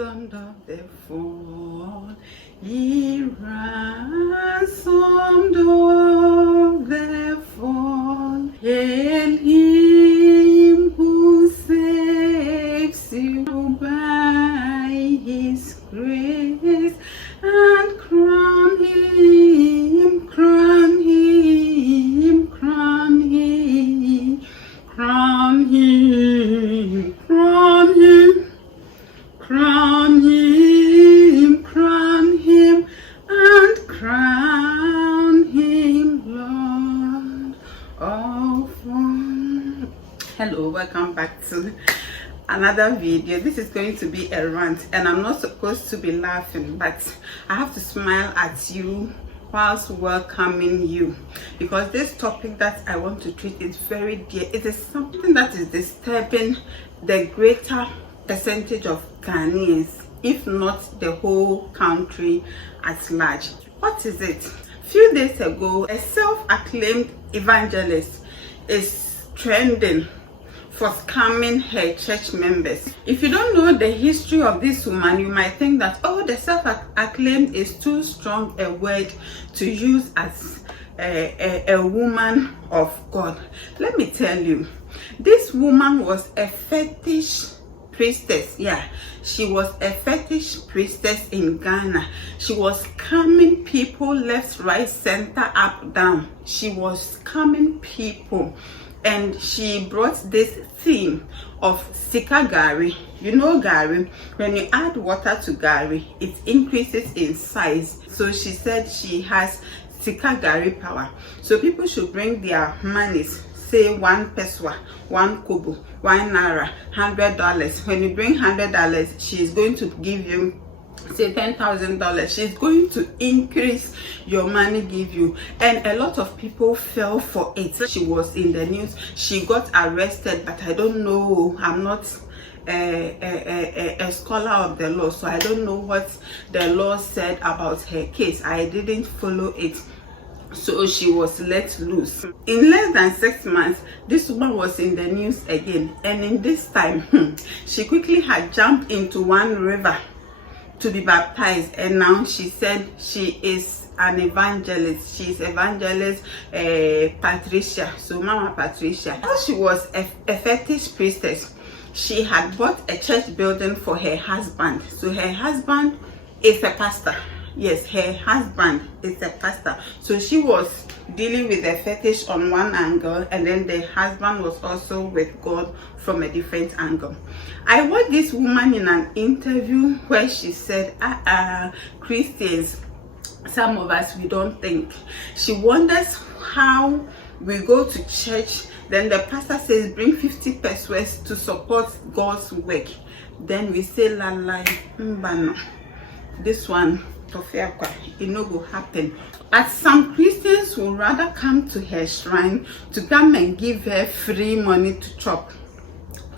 ransomed of the fall. He ransomed of the fall. Hail him who saves you by his grace, and crown him, crown him, crown him, crown him, crown him, crown him, crown him, and crown him Lord of all. Hello, welcome back to another video. This is going to be a rant, and I'm not supposed to be laughing, but I have to smile at you whilst welcoming you, because this topic that I want to treat is very dear. It is something that is disturbing the greater percentage of Ghanaians, if not the whole country at large. What is it? A few days ago, a self-acclaimed evangelist is trending for scamming her church members. If you don't know the history of this woman, you might think that, oh, the self-acclaimed is too strong a word to use as a woman of God. Let me tell you, this woman was a fetish priestess. Yeah, she was a fetish priestess in Ghana. She was scamming people left, right, center, up, down. She was scamming people. And she brought this theme of sika gari. You know gari, when you add water to gari, it increases in size. So she said she has sika gari power. So people should bring their monies, say 1 peswa, 1 kobo, 1 naira, $100. When you bring $100, she is going to give you, say, $10,000. She's going to increase your money give you. And a lot of people fell for it. She was in the news. She got arrested, but I don't know. I'm not a scholar of the law, so I don't know what the law said about her case. I didn't follow it. So she was let loose. In less than 6 months, this woman was in the news again, and in this time she quickly had jumped into one river to be baptized, and now she said she is an evangelist. She's evangelist Patricia. So Mama Patricia, because she was a fetish priestess, she had bought a church building for her husband. So her husband is a pastor. Yes, her husband is a pastor. So she was dealing with the fetish on one angle, and then the husband was also with God from a different angle. I watched this woman in an interview where she said, Christians, some of us, we don't think. She wonders how we go to church, then the pastor says bring 50 pesos to support God's work. Then we say la la mbano. This one, it no go happen. But some Christians will rather come to her shrine to come and give her free money to chop.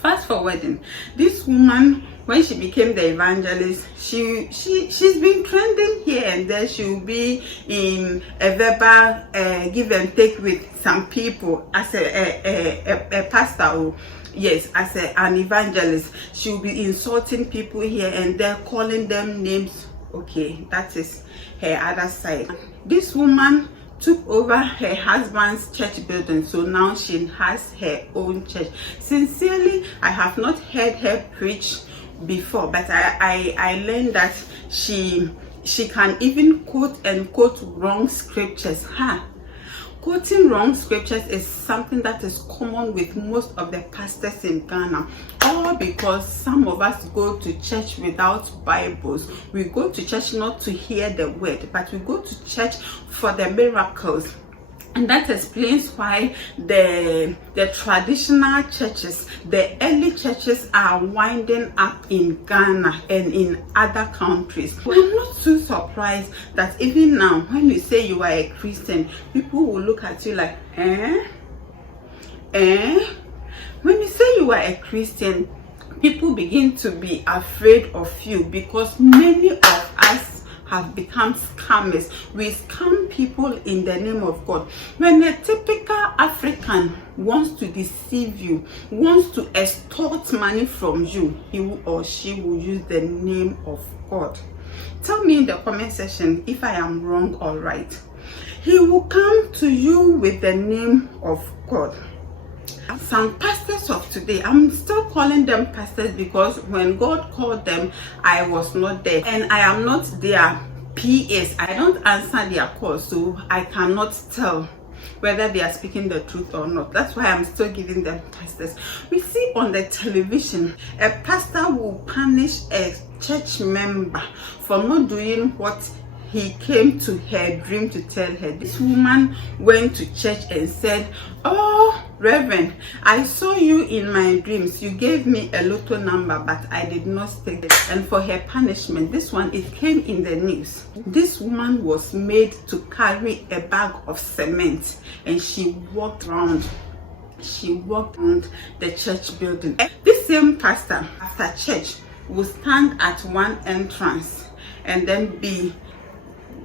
Fast forwarding, this woman, when she became the evangelist, she's been trending here and there. She'll be in a verbal give and take with some people as a pastor, or yes, as an evangelist. She'll be insulting people here and there, calling them names. Okay, that is her other side. This woman took over her husband's church building, so now she has her own church. Sincerely, I have not heard her preach before, but I learned that she can even quote wrong scriptures. Quoting wrong scriptures is something that is common with most of the pastors in Ghana, all because some of us go to church without Bibles. We go to church not to hear the word, but we go to church for the miracles. And that explains why the traditional churches, the early churches, are winding up in Ghana and in other countries. I'm not too surprised that even now, when you say you are a Christian, people will look at you like, eh? When you say you are a Christian, people begin to be afraid of you, because many of us have become scammers. We scam deceiving people in the name of God. When a typical African wants to deceive you, wants to extort money from you, he or she will use the name of God. Tell me in the comment section if I am wrong or right. He will come to you with the name of God. Some pastors of today, I'm still calling them pastors because when God called them, I was not there, and I am not their PAs. I don't answer their calls, so I cannot tell whether they are speaking the truth or not. That's why I'm still giving them pastors. We see on the television, a pastor will punish a church member for not doing what he came to her dream to tell her. This woman went to church and said, "Oh, Reverend, I saw you in my dreams. You gave me a lotto number, but I did not take it." And for her punishment, this one, it came in the news. This woman was made to carry a bag of cement, and she walked around the church building. This same pastor, after church, will stand at one entrance and then be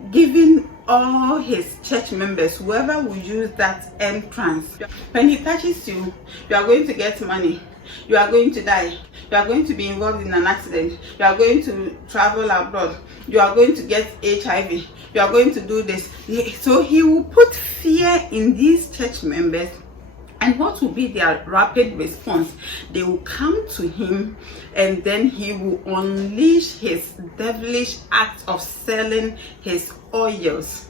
giving all his church members, whoever will use that entrance, when he touches you, you are going to get money, you are going to die, you are going to be involved in an accident, you are going to travel abroad, you are going to get HIV, you are going to do this. So he will put fear in these church members. And what will be their rapid response? They will come to him, and then he will unleash his devilish act of selling his oils.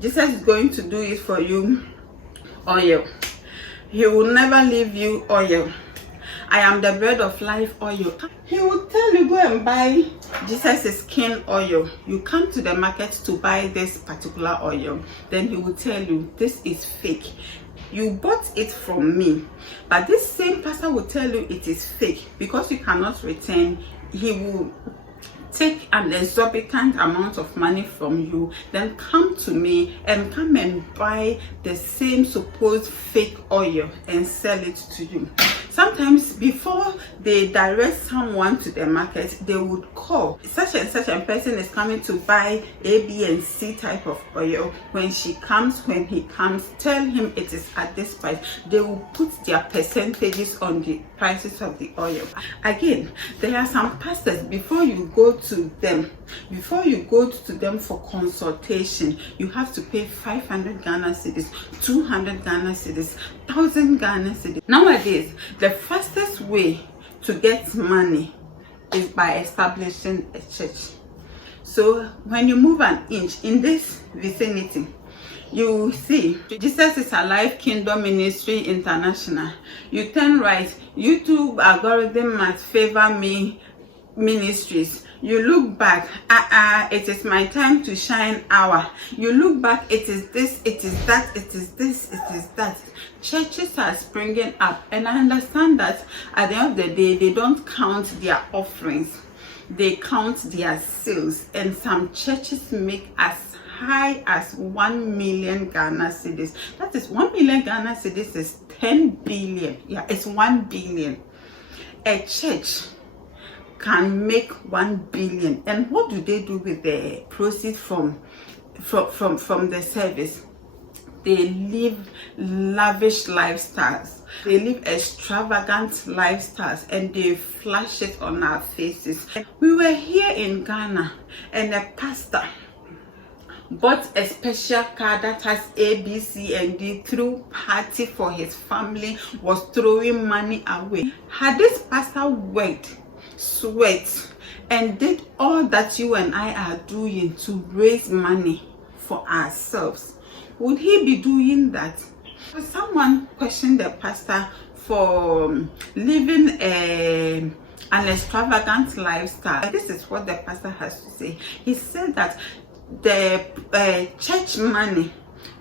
Jesus is going to do it for you. Oil. He will never leave you oil. I am the bread of life oil. He will tell you, go and buy Jesus' skin oil. You come to the market to buy this particular oil. Then he will tell you, this is fake. You bought it from me. But this same pastor will tell you it is fake. Because you cannot return, he will take an exorbitant amount of money from you, then come to me and come and buy the same supposed fake oil and sell it to you. Sometimes before they direct someone to the market, they would call, such and such a person is coming to buy A, B, and C type of oil. When he comes, tell him it is at this price. They will put their percentages on the prices of the oil. Again, there are some pastors, before you go to them for consultation, you have to pay 500 Ghana cedis, 200 Ghana cedis, 1,000 Ghana cedis. Nowadays, the fastest way to get money is by establishing a church. So when you move an inch in this vicinity, you see Jesus is Alive Kingdom Ministry International. You turn right, YouTube algorithm must favor me ministries. You look back, it is my time to shine hour. You look back, it is this, it is that, it is this, it is that. Churches are springing up, and I understand that at the end of the day, they don't count their offerings, they count their sales, and some churches make as high as 1 million Ghana cedis. That is 1 million Ghana cedis is 10 billion. Yeah, it's 1 billion. A church can make 1 billion, and what do they do with the proceeds from the service? They live lavish lifestyles, they live extravagant lifestyles, and they flash it on our faces. We were here in Ghana, and a pastor bought a special car that has A, B, C, and D, threw party for his family, was throwing money away. Had this pastor worked, sweat, and did all that you and I are doing to raise money for ourselves, would he be doing that? Someone questioned the pastor for living an extravagant lifestyle. This is what the pastor has to say. He said that the church money,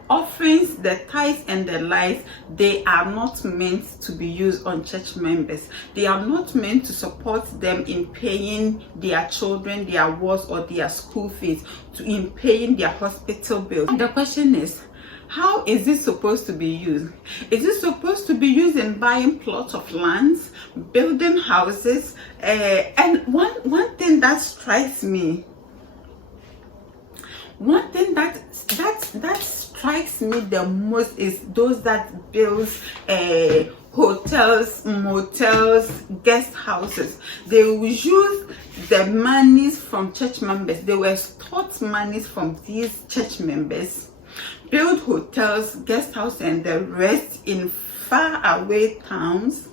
offerings, the tithes and the lies, they are not meant to be used on church members. They are not meant to support them in paying their children their wards or their school fees, in paying their hospital bills. The question is, how is this supposed to be used? Is it supposed to be used in buying plots of lands, building houses? And one thing that strikes me, one thing that strikes me the most is those that build hotels, motels, guest houses. They will use the monies from church members. They were taught monies from these church members, build hotels, guest houses, and the rest in far away towns,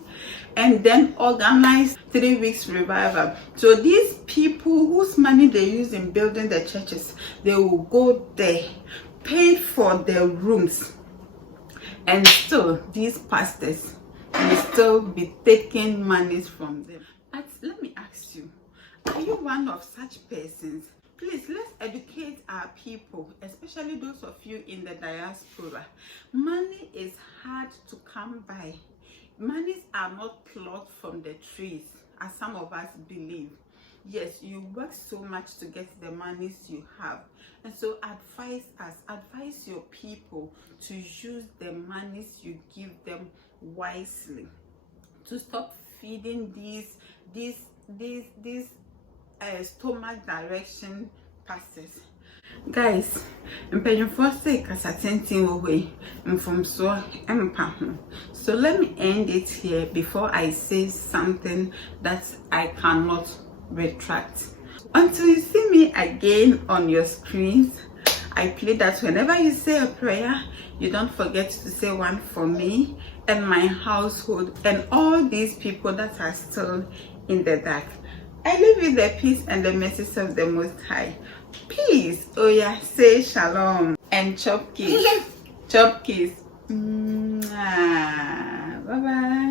and then organize 3 weeks revival. So these people whose money they use in building the churches, they will go there, pay for their rooms, and still these pastors will still be taking monies from them. But let me ask you, are you one of such persons? Please, let's educate our people, especially those of you in the diaspora. Money is hard to come by. Monies are not plucked from the trees, as some of us believe. Yes, you work so much to get the monies you have. And so advise your people to use the monies you give them wisely, to stop feeding these stomach direction pastors. Guys, so let me end it here before I say something that I cannot retract. Until you see me again on your screens, I pray that whenever you say a prayer, you don't forget to say one for me and my household and all these people that are still in the dark. I live with the peace and the mercies of the Most High. Peace. Oh yeah, say shalom and chop kiss. Chop kiss. Bye bye.